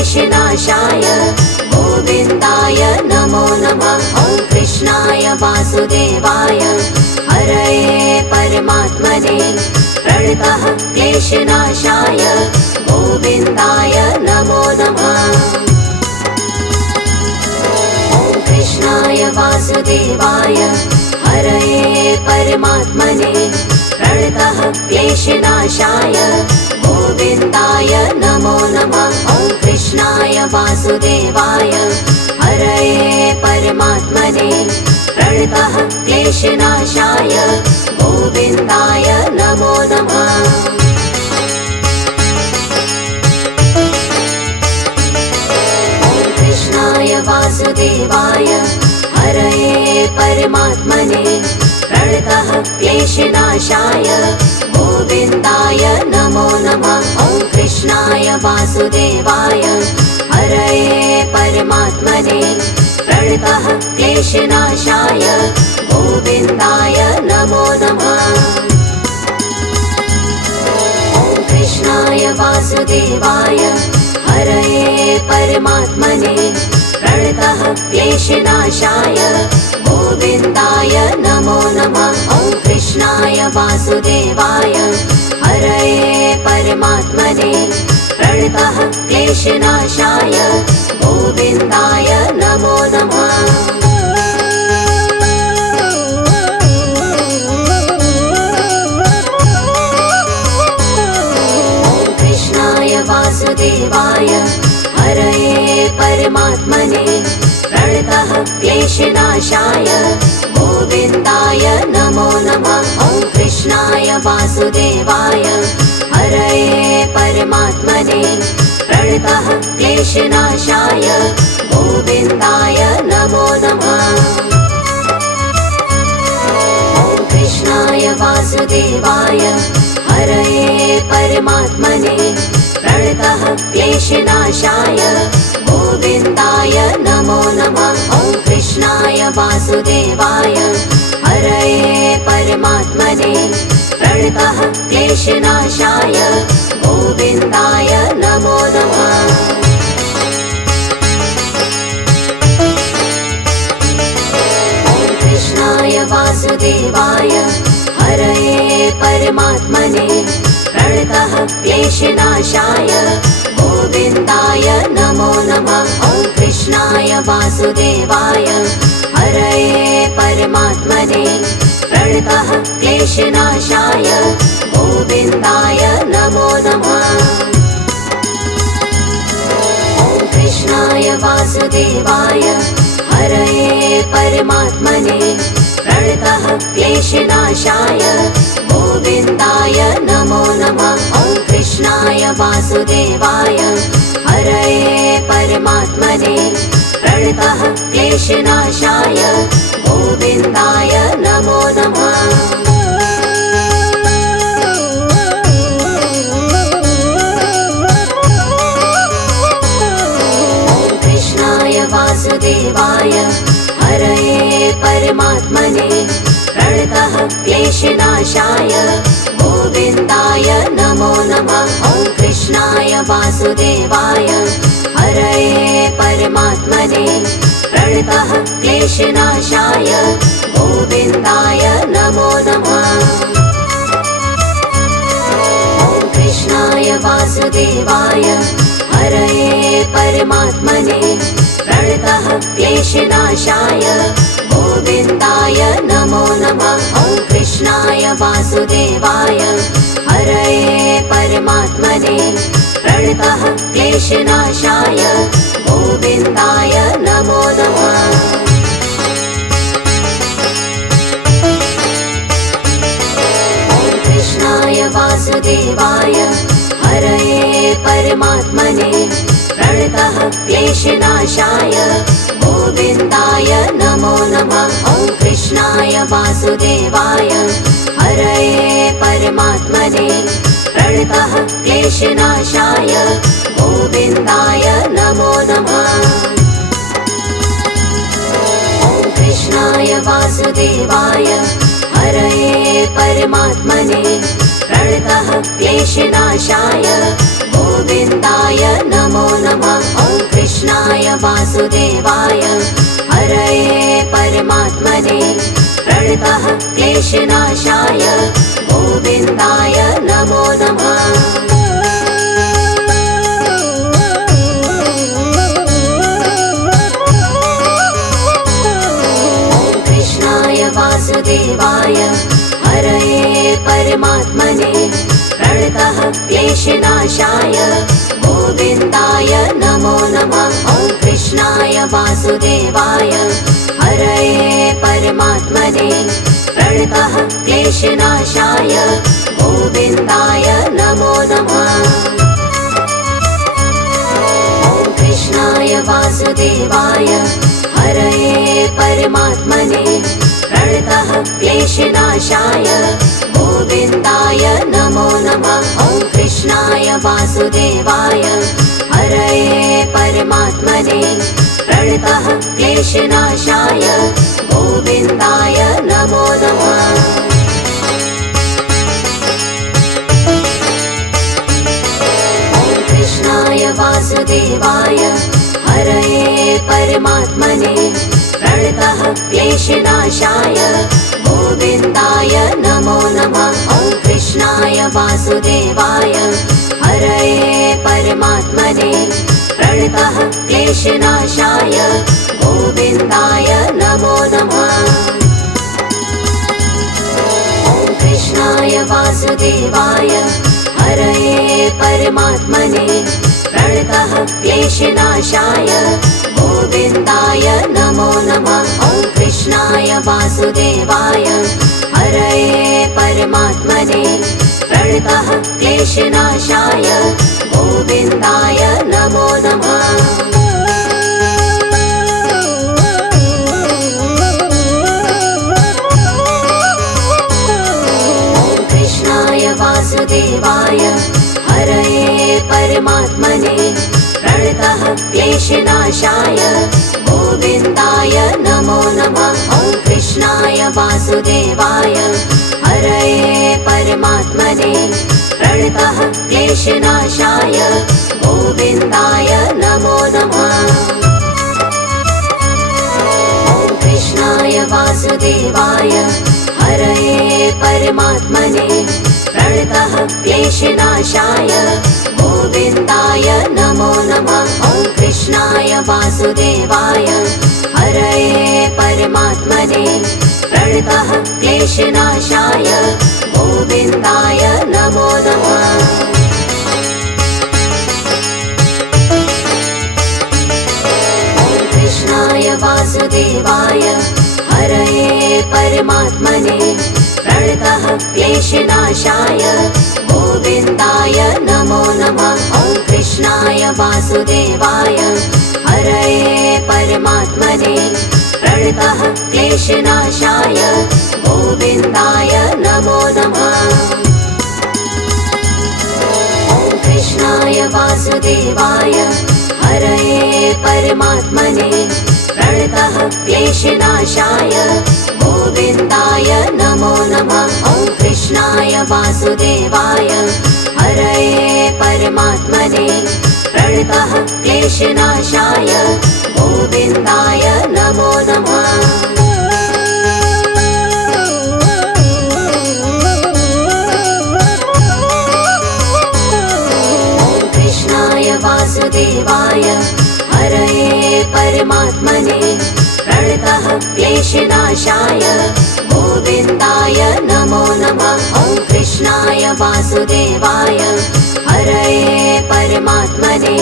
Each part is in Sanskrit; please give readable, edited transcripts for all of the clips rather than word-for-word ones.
क्लेशनाशाय गोविन्दाय नमो नमः। ॐ कृष्णाय वासुदेवाय हरये परमात्मने प्रणतः क्लेशनाशाय गोविन्दाय नमो नमः। ॐ कृष्णाय वासुदेवाय हरये परमात्मने प्रणतः क्लेशनाशाय गोविन्दाय नमो नमः। ॐ कृष्णाय वासुदेवाय हरये परमात्मने प्रणतः क्लेशनाशाय गोविन्दाय नमो नमः। ॐ कृष्णाय वासुदेवाय हरये परमात्मने प्रणतः क्लेशनाशाय गोविन्दाय नमो नमः। ॐ कृष्णाय वासुदेवाय हरये परमात्मने प्रणतः क्लेशनाशाय गोविन्दाय नमो नमः। ॐ कृष्णाय वासुदेवाय हरये परमात्मने प्रणतः क्लेशनाशाय गोविन्दाय नमो नमः। ॐ कृष्णाय वासुदेवाय हरये परमात्मने प्रणतः क्लेशनाशाय गोविन्दाय नमो नमः। ॐ कृष्णाय वासुदेवाय हरये परमात्मने प्रणतः क्लेशनाशाय गोविन्दाय नमो नमः। ॐ कृष्णाय वासुदेवाय हरये परमात्मने प्रणतः क्लेशनाशाय गोविन्दाय नमो नमः। ॐ कृष्णाय वासुदेवाय हरये परमात्मने प्रणतः क्लेशनाशाय गोविन्दाय नमो नमः। ॐ कृष्णाय वासुदेवाय हरये परमात्मने प्रणतः क्लेशनाशाय गोविन्दाय नमो नमः। ॐ कृष्णाय वासुदेवाय हरये परमात्मने प्रणतः क्लेशनाशाय गोविन्दाय नमो नमः। ॐ कृष्णाय वासुदेवाय हरये परमात्मने प्रणतः क्लेशनाशाय गोविन्दाय नमो नमः। ॐ कृष्णाय वासुदेवाय हरये परमात्मने प्रणतः क्लेशनाशाय गोविन्दाय नमो नमः। ॐ कृष्णाय वासुदेवाय हरये परमात्मने प्रणतः क्लेशनाशाय गोविन्दाय नमो नमः। ॐ कृष्णाय वासुदेवाय हरये परमात्मने प्रणतः क्लेशनाशाय गोविन्दाय नमो नमः। ॐ कृष्णाय वासुदेवाय हरये परमात्मने प्रणतः क्लेशनाशाय गोविन्दाय नमो नमः। ॐ कृष्णाय वासुदेवाय हरये परमात्मने प्रणतः क्लेशनाशाय गोविन्दाय नमो नमः। ॐ कृष्णाय वासुदेवाय हरये परमात्मने प्रणतः क्लेशनाशाय गोविन्दाय नमो नमः। ॐ कृष्णाय वासुदेवाय हरये परमात्मने प्रणतः क्लेशनाशाय गोविन्दाय नमो नमः। ॐ कृष्णाय वासुदेवाय हरये परमात्मने प्रणतः क्लेशनाशाय गोविन्दाय नमो नमः। ॐ कृष्णाय वासुदेवाय हरये परमात्मने प्रणतः क्लेशनाशाय गोविन्दाय नमो नमः। वासुदेवाय हरये परमात्मने प्रणतः क्लेशनाशाय गोविन्दाय नमो नमः। वासुदेवाय हरये परमात्मने प्रणतः क्लेशनाशाय गोविन्दाय नमो नमः। ॐ कृष्णाय वासुदेवाय हरये परमात्मने प्रणतः क्लेशनाशाय गोविन्दाय नमो नमः। ॐ कृष्णाय वासुदेवाय हरये परमात्मने प्रणतः क्लेशनाशाय गोविन्दाय नमो नमः। ॐ कृष्णाय वासुदेवाय हरये परमात्मने प्रणतः क्लेशनाशाय गोविन्दाय नमो नमः। ॐ कृष्णाय वासुदेवाय हरये परमात्मने प्रणतः क्लेशनाशाय गोविन्दाय नमो नमः। ॐ कृष्णाय वासुदेवाय हरये परमात्मने प्रणतः क्लेशनाशाय गोविन्दाय नमो नमः। ॐ कृष्णाय वासुदेवाय हरये परमात्मने प्रणतः क्लेशनाशाय गोविन्दाय नमो नमः। ॐ कृष्णाय वासुदेवाय हरये परमात्मने प्रणतः क्लेशनाशाय गोविन्दाय नमो नमः। ॐ कृष्णाय वासुदेवाय हरये परमात्मने प्रणतः क्लेशनाशाय गोविन्दाय नमो नमः। ॐ कृष्णाय वासुदेवाय हरये परमात्मने प्रणतः क्लेशनाशाय गोविन्दाय नमो नमः। ॐ कृष्णाय वासुदेवाय हरये परमात्मने प्रणतः क्लेशनाशाय गोविन्दाय नमो नमः। ॐ कृष्णाय वासुदेवाय हरये परमात्मने प्रणतः क्लेशनाशाय गोविन्दाय नमो नमः। ॐ कृष्णाय वासुदेवाय हरये परमात्मने प्रणतः क्लेशनाशाय गोविन्दाय नमो नमः। ॐ कृष्णाय वासुदेवाय हरये परमात्मने प्रणतः क्लेशनाशाय गोविन्दाय नमो नमः। ॐ कृष्णाय वासुदेवाय हरये परमात्मने प्रणतः क्लेशनाशाय गोविन्दाय नमो नमः। ॐ कृष्णाय वासुदेवाय हरये परमात्मने प्रणतः क्लेशनाशाय गोविन्दाय नमो नमः। ॐ कृष्णाय वासुदेवाय हरये परमात्मने प्रणतः क्लेशनाशाय गोविन्दाय नमो नमः। ॐ कृष्णाय वासुदेवाय हरये परमात्मने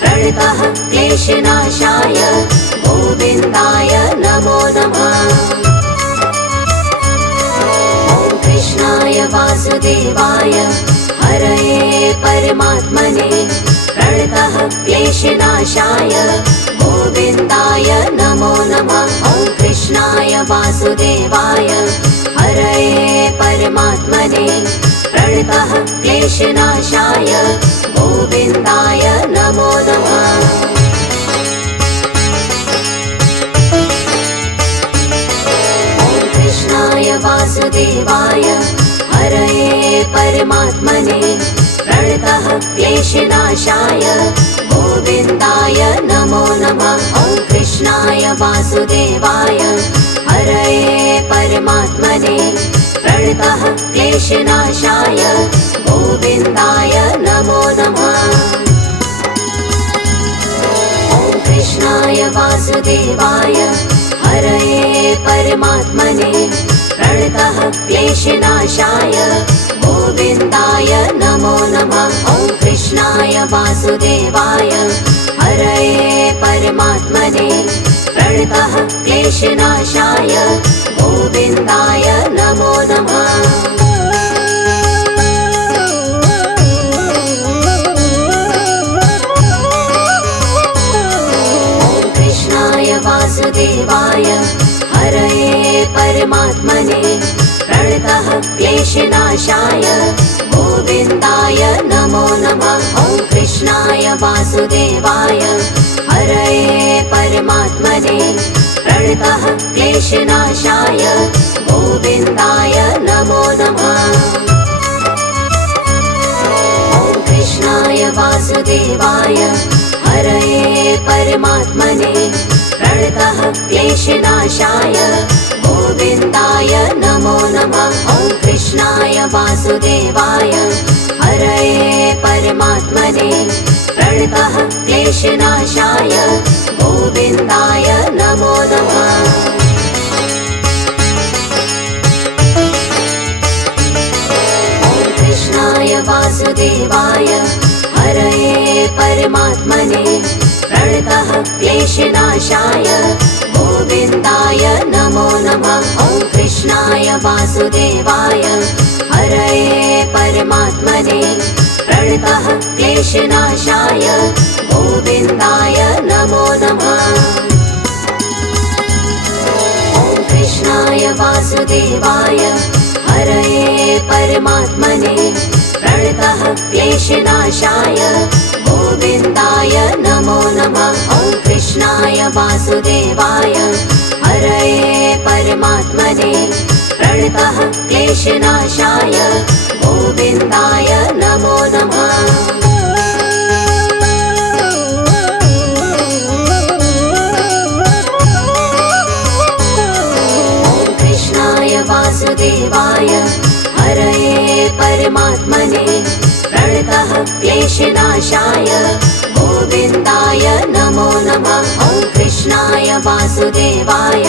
प्रणतः क्लेशनाशाय गोविन्दाय नमो नमः। ॐ कृष्णाय वासुदेवाय हरये परमात्मने प्रणतः क्लेशनाशाय गोविन्दाय नमो नमः। ॐ कृष्णाय वासुदेवाय हरये परमात्मने प्रणतः क्लेशनाशाय गोविन्दाय नमो नमः। ॐ कृष्णाय वासुदेवाय हरये परमात्मने प्रणतः क्लेशनाशाय गोविन्दाय नमो नमः। वासुदेवाय हरये परमात्मने प्रणतः क्लेशनाशाय गोविन्दाय नमो नमः। ॐ कृष्णाय वासुदेवाय हरये परमात्मने प्रणतः क्लेशनाशाय गोविन्दाय नमो नमः। ॐ कृष्णाय वासुदेवाय हरये परमात्मने प्रणतः क्लेशनाशाय गोविन्दाय नमो नमः। ॐ कृष्णाय वासुदेवाय हरये परमात्मने प्रणतः क्लेशनाशाय गोविन्दाय नमो नमः। ॐ कृष्णाय वासुदेवाय हरये परमात्मने प्रणतः क्लेशनाशाय गोविन्दाय नमो नमः। ॐ कृष्णाय वासुदेवाय हरये परमात्मने प्रणतः क्लेशनाशाय गोविन्दाय नमो नमः। ॐ कृष्णाय वासुदेवाय हरये परमात्मने प्रणतः क्लेशनाशाय गोविन्दाय नमो नमः। ॐ कृष्णाय वासुदेवाय हरये परमात्मने प्रणतः क्लेशनाशाय गोविन्दाय नमो नमः। ॐ कृष्णाय वासुदेवाय हरये परमात्मने प्रणतः क्लेशनाशाय गोविन्दाय नमो नमः। ॐ कृष्णाय वासुदेवाय हरये परमात्मने प्रणतः क्लेशनाशाय गोविन्दाय नमो नमः। ॐ कृष्णाय वासुदेवाय हरये परमात्मने प्रणतः क्लेशनाशाय गोविन्दाय नमो नमः। ॐ कृष्णाय वासुदेवाय हरये परमात्मने प्रणतः क्लेशनाशाय गोविन्दाय नमो नमः। ॐ कृष्णाय वासुदेवाय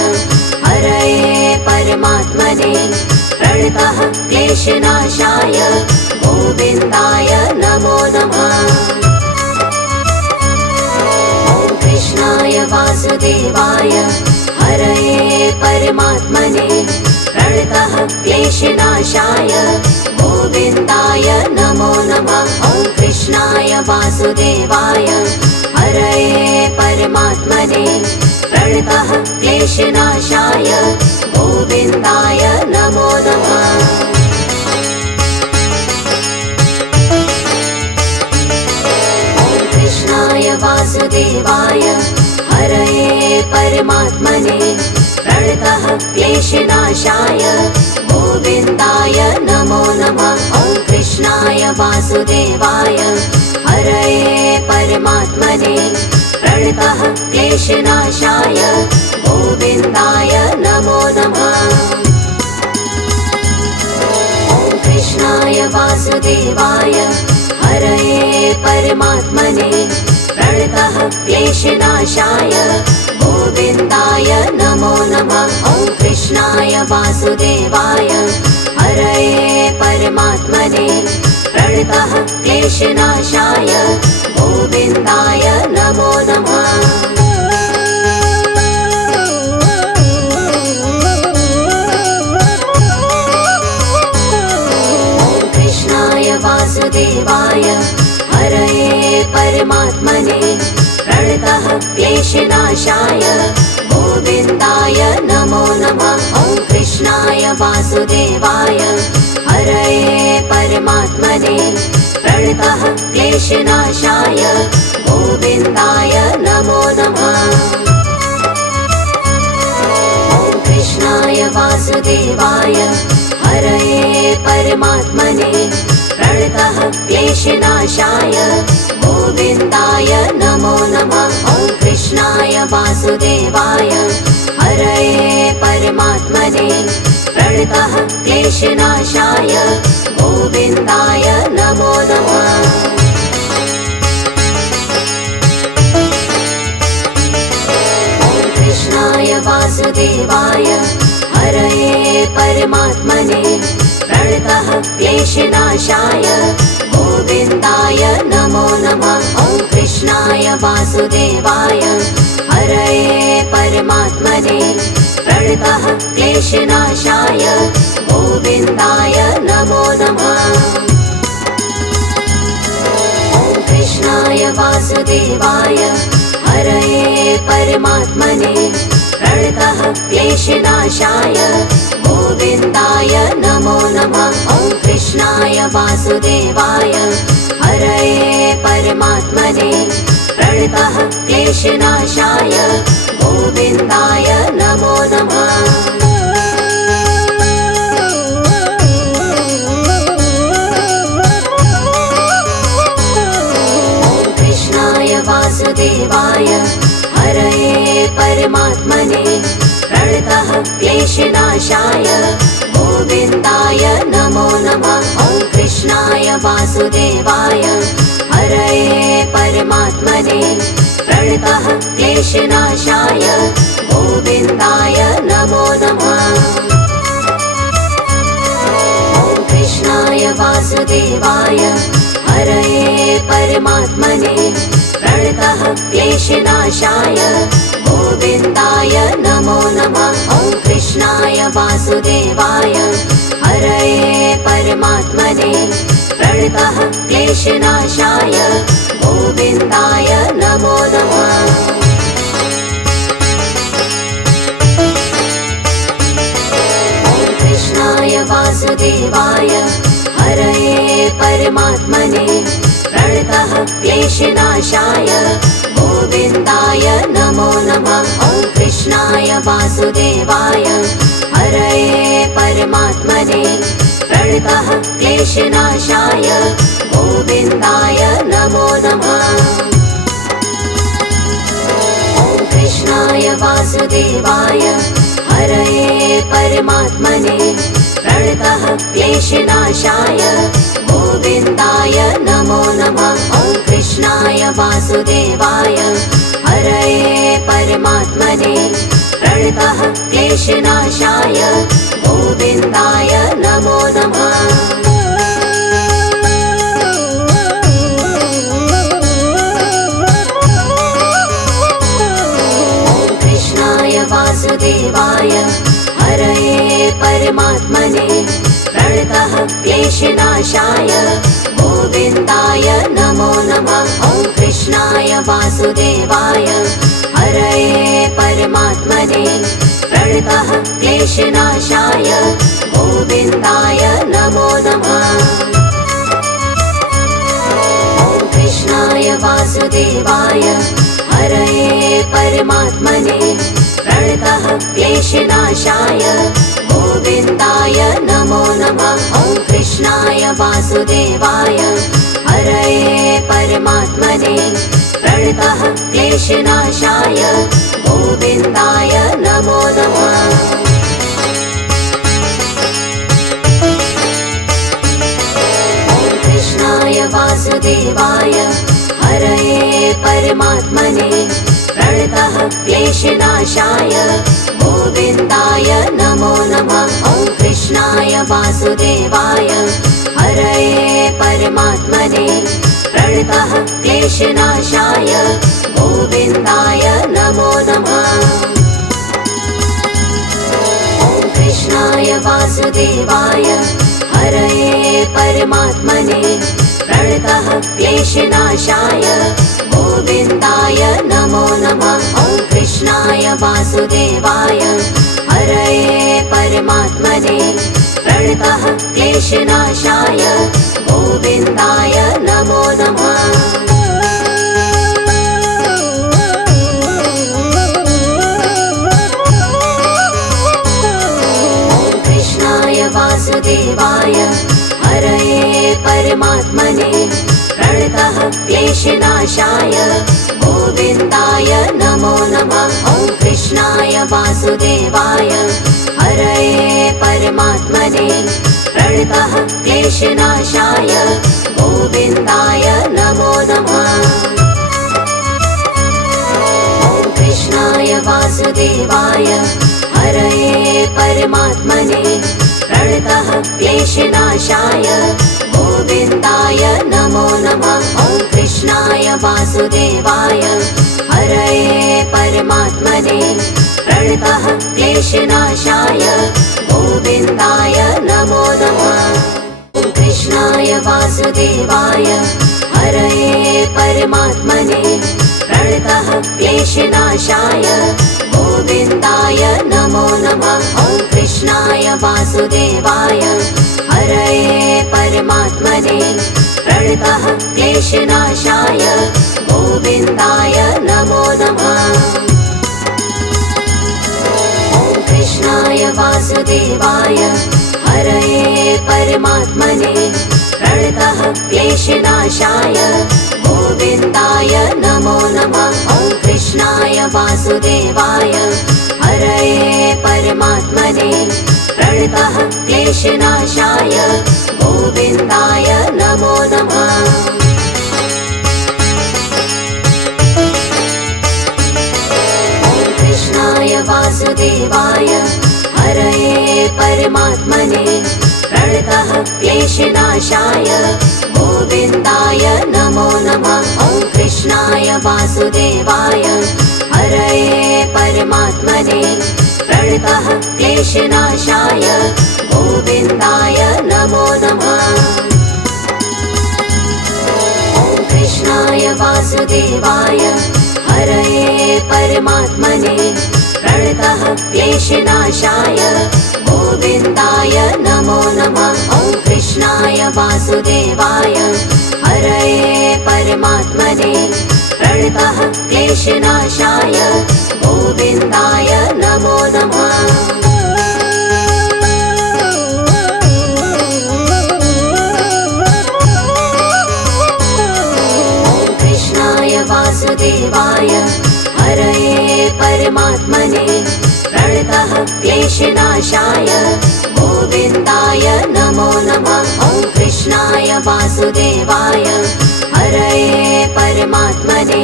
हरये परमात्मने प्रणतः क्लेशनाशाय गोविन्दाय नमो नमः। ॐ कृष्णाय वासुदेवाय हरये परमात्मने प्रणतः क्लेशनाशाय गोविन्दाय नमो नमः। ॐ कृष्णाय वासुदेवाय हरये परमात्मने प्रणतः क्लेशनाशाय गोविन्दाय नमो नमः। ॐ कृष्णाय वासुदेवाय हरये परमात्मने प्रणतः क्लेशनाशाय गोविन्दाय नमो नमः। ॐ कृष्णाय वासुदेवाय हरये परमात्मने प्रणतः क्लेशनाशाय गोविन्दाय नमो नमः। ॐ कृष्णाय वासुदेवाय हरये परमात्मने प्रणतः क्लेशनाशाय गोविन्दाय नमो नमः। ॐ कृष्णाय वासुदेवाय हरये परमात्मने प्रणतः क्लेशनाशाय गोविन्दाय नमो नमः। ॐ कृष्णाय वासुदेवाय हरये परमात्मने प्रणतः क्लेशनाशाय गोविन्दाय नमो नमः। ॐ कृष्णाय वासुदेवाय हरये परमात्मने प्रणतः क्लेशनाशाय गोविन्दाय नमो नमः। ॐ कृष्णाय वासुदेवाय हरये परमात्मने प्रणतः क्लेशनाशाय गोविन्दाय नमो नमः। ॐ कृष्णाय वासुदेवाय क्लेशनाशाय गोविन्दाय नमो नमः। कृष्णाय वासुदेवाय हरये परमात्मने प्रणतः क्लेशनाशाय गोविन्दाय नमो नमः। ॐ कृष्णाय वासुदेवाय हरये परमात्मने प्रणतः क्लेशनाशाय गोविन्दाय नमो नमः। ॐ कृष्णाय वासुदेवाय हरये परमात्मने प्रणतः क्लेशनाशाय गोविन्दाय नमो नमः। ॐ कृष्णाय वासुदेवाय हरये परमात्मने प्रणतः क्लेशनाशाय गोविन्दाय नमो नमः। वासुदेवाय हरये परमात्मने प्रणतः क्लेशनाशाय गोविन्दाय नमो नमः। ॐ कृष्णाय वासुदेवाय हरये परमात्मने प्रणतः क्लेशनाशाय गोविन्दाय नमो नमः। ॐ कृष्णाय वासुदेवाय हरये परमात्मने प्रणतः क्लेशनाशाय गोविन्दाय नमो नमः। ॐ कृष्णाय वासुदेवाय हरये परमात्मने प्रणतः क्लेशनाशाय गोविन्दाय नमो नमः। ॐ कृष्णाय वासुदेवाय हरये परमात्मने प्रणतः क्लेशनाशाय गोविन्दाय नमो नमः। ॐ कृष्णाय वासुदेवाय हरये परमात्मने प्रणतः क्लेशनाशाय गोविन्दाय नमो नमः। ॐ कृष्णाय वासुदेवाय हरये परमात्मने प्रणतः क्लेशनाशाय गोविन्दाय नमो नमः। ॐ कृष्णाय वासुदेवाय हरये परमात्मने प्रणतः क्लेशनाशाय गोविन्दाय नमो नमः। ॐ कृष्णाय वासुदेवाय हरये परमात्मने प्रणतः क्लेशनाशाय गोविन्दाय नमो नमः। ॐ कृष्णाय वासुदेवाय हरये परमात्मने प्रणतः क्लेशनाशाय गोविन्दाय नमो नमः। ॐ कृष्णाय वासुदेवाय हरये परमात्मने प्रणतः क्लेशनाशाय गोविन्दाय नमो नमः। ॐ कृष्णाय वासुदेवाय हरये परमात्मने प्रणतः क्लेशनाशाय गोविन्दाय नमो नमः। ॐ कृष्णाय वासुदेवाय हरये परमात्मने प्रणतः क्लेशनाशाय गोविन्दाय नमो नमः। ॐ कृष्णाय वासुदेवाय हरये परमात्मने प्रणतः क्लेशनाशाय गोविन्दाय नमो नमः। ॐ कृष्णाय वासुदेवाय हरये परमात्मने प्रणतः क्लेशनाशाय गोविन्दाय नमो नमः। ॐ कृष्णाय वासुदेवाय हरये परमात्मने प्रणतः क्लेशनाशाय गोविन्दाय नमो नमः। वासुदेवाय हरये परमात्मने प्रणतः क्लेशनाशाय गोविन्दाय नमो नमः। ॐ कृष्णाय वासुदेवाय हरये परमात्मने प्रणतः क्लेशनाशाय गोविन्दाय नमो नमः। ॐ कृष्णाय वासुदेवाय हरये परमात्मने प्रणतः क्लेशनाशाय गोविन्दाय नमो नमः। ॐ कृष्णाय वासुदेवाय हरये परमात्मने प्रणतः क्लेशनाशाय गोविन्दाय नमो नमः। ॐ कृष्णाय वासुदेवाय हरये परमात्मने प्रणतः क्लेशनाशाय गोविन्दाय नमो नमः। ॐ कृष्णाय वासुदेवाय हरये परमात्मने प्रणतः क्लेशनाशाय गोविन्दाय नमो नमः। ॐ कृष्णाय वासुदेवाय हरये परमात्मने प्रणतः क्लेशनाशाय गोविन्दाय नमो नमः। ॐ कृष्णाय वासुदेवाय हरये परमात्मने प्रणतः क्लेशनाशाय गोविन्दाय नमो नमः। ॐ कृष्णाय वासुदेवाय हरये परमात्मने प्रणतः क्लेशनाशाय गोविन्दाय नमो नमः। ॐ कृष्णाय वासुदेवाय हरये परमात्मने प्रणतः क्लेशनाशाय गोविन्दाय नमो नमः। ॐ कृष्णाय वासुदेवाय हरये परमात्मने प्रणतः क्लेशनाशाय गोविन्दाय नमो नमः। ॐ कृष्णाय वासुदेवाय हरये परमात्मने प्रणतः क्लेशनाशाय गोविन्दाय नमो नमः। ॐ कृष्णाय वासुदेवाय हरये परमात्मने प्रणतः क्लेशनाशाय गोविन्दाय नमो नमः। ॐ कृष्णाय वासुदेवाय हरये परमात्मने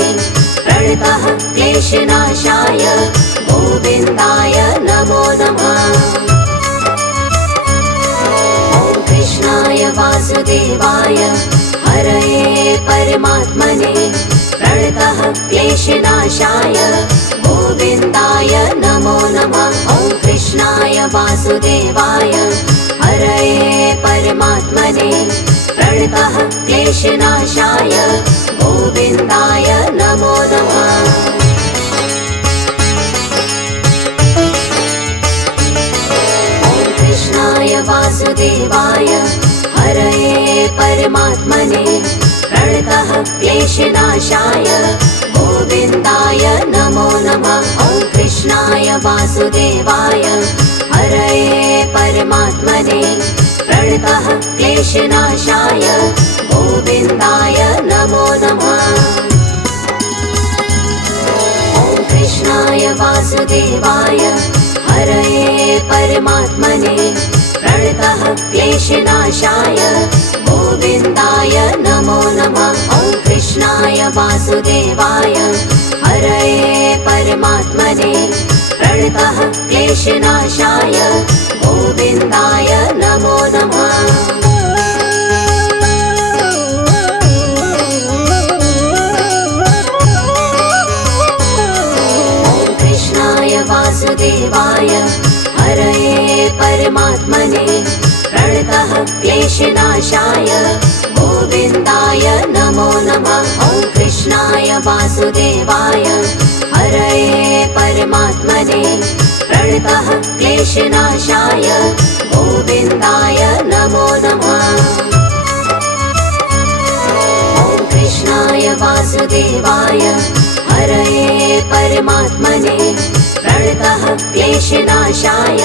प्रणतः क्लेशनाशाय गोविन्दाय नमो नमः। ॐ कृष्णाय वासुदेवाय हरये परमात्मने प्रणतः क्लेशनाशाय गोविन्दाय नमो नमः। ॐ कृष्णाय वासुदेवाय हरये परमात्मने प्रणतः क्लेशनाशाय गोविन्दाय नमो नमः। ॐ कृष्णाय वासुदेवाय हरये परमात्मने प्रणतः क्लेशनाशाय गोविन्दाय नमो नमः। ॐ कृष्णाय वासुदेवाय हरये परमात्मने प्रणतः क्लेशनाशाय गोविन्दाय नमो नमः। ॐ कृष्णाय वासुदेवाय हरये परमात्मने प्रणतः क्लेशनाशाय गोविन्दाय नमो नमः। ॐ कृष्णाय वासुदेवाय हरये परमात्मने प्रणतः क्लेशनाशाय गोविन्दाय नमो नमः। ॐ कृष्णाय वासुदेवाय हरये परमात्मने प्रणतः क्लेशनाशाय गोविन्दाय नमो नमः। ॐ कृष्णाय वासुदेवाय हरये परमात्मने प्रणतः क्लेशनाशाय गोविन्दाय नमो नमः। ॐ कृष्णाय वासुदेवाय हरये परमात्मने प्रणतः क्लेशनाशाय